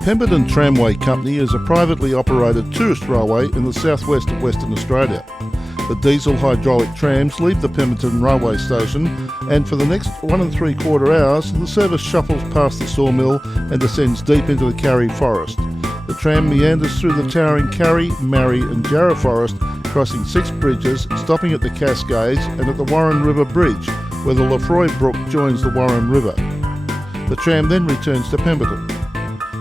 Pemberton Tramway Company is a privately operated tourist railway in the southwest of Western Australia. The diesel hydraulic trams leave the Pemberton railway station, and for the next 1 3/4 hours the service shuffles past the sawmill and descends deep into the Karri forest. The tram meanders through the towering Karri, Marri and Jarrah forest, crossing 6 bridges, stopping at the Cascades and at the Warren River Bridge, where the Lefroy Brook joins the Warren River. The tram then returns to Pemberton.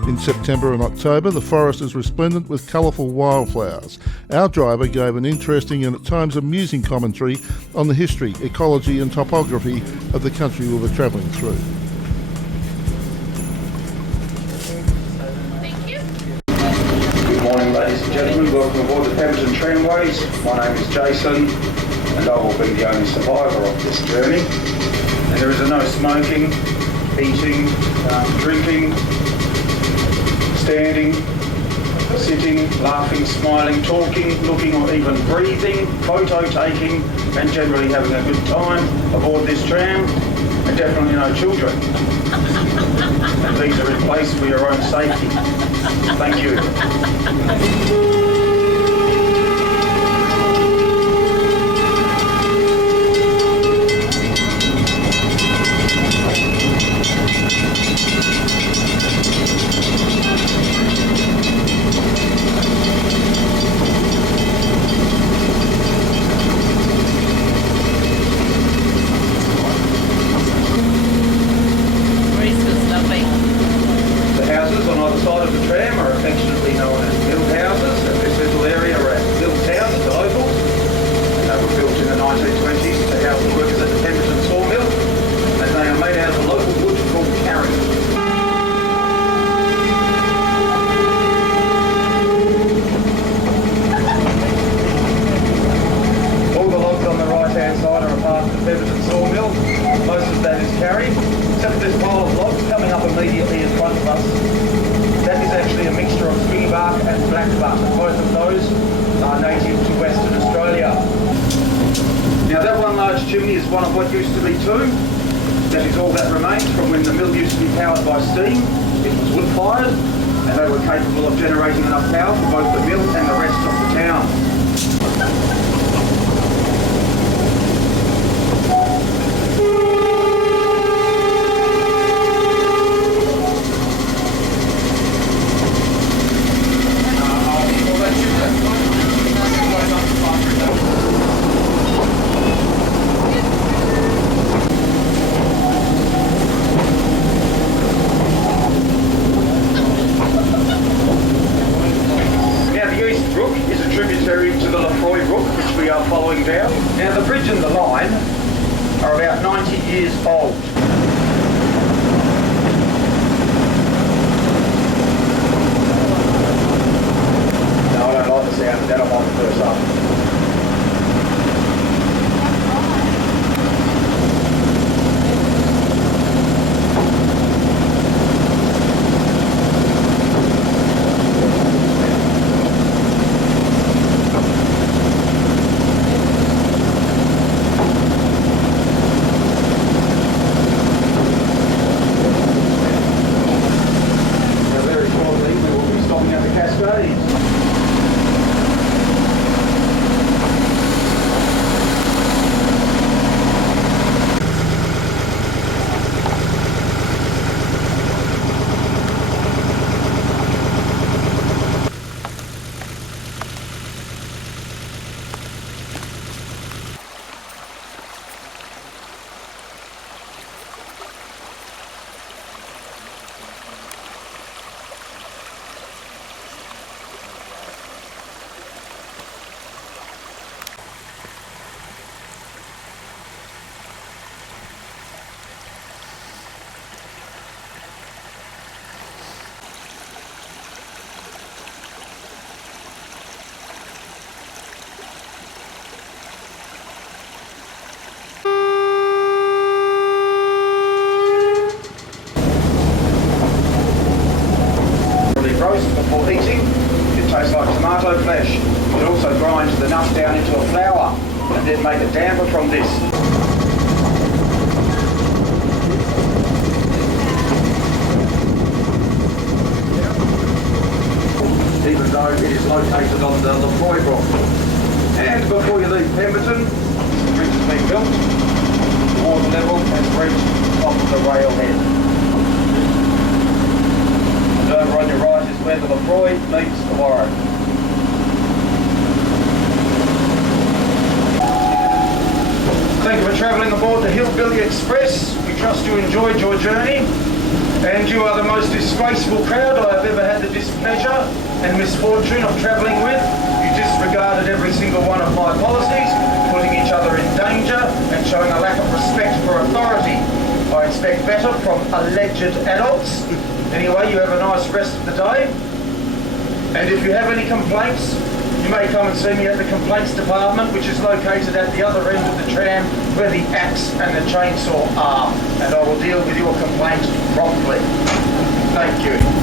In September and October, the forest is resplendent with colourful wildflowers. Our driver gave an interesting and at times amusing commentary on the history, ecology and topography of the country we were travelling through. Good morning, ladies and gentlemen. Welcome aboard the Pemberton Tramways. My name is Jason and I will be the only survivor of this journey. And there is no smoking, eating, drinking, standing, sitting, laughing, smiling, talking, looking or even breathing, photo taking and generally having a good time aboard this tram, and definitely no children. And these are in place for your own safety. Thank you. Chimney is one of what used to be two. That is all that remains from when the mill used to be powered by steam. It was wood fired and they were capable of generating enough power for both the mill and the rest of the town. To the Lefroy Brook, which we are following down. Now the bridge and the line are about 90 years old. No, I don't like the sound of that. I'm on the first up. Before eating, it tastes like tomato flesh. You can also grind the nut down into a flour and then make a damper from this. Yeah. It is located on the Lefroy Brook. And before you leave Pemberton, the bridge has been built. The water level has reached the top of the railhead. And over on your right is where the Lefroy meets the Warren. Thank you for travelling aboard the Hillbilly Express. We trust you enjoyed your journey. And you are the most disgraceful crowd I have ever had the displeasure and misfortune of travelling with. You disregarded every single one of my policies, putting each other in danger and showing a lack of respect for authority. I expect better from alleged adults. Anyway, you have a nice rest of the day. And if you have any complaints, you may come and see me at the complaints department, which is located at the other end of the tram where the axe and the chainsaw are, and I will deal with your complaint promptly. Thank you.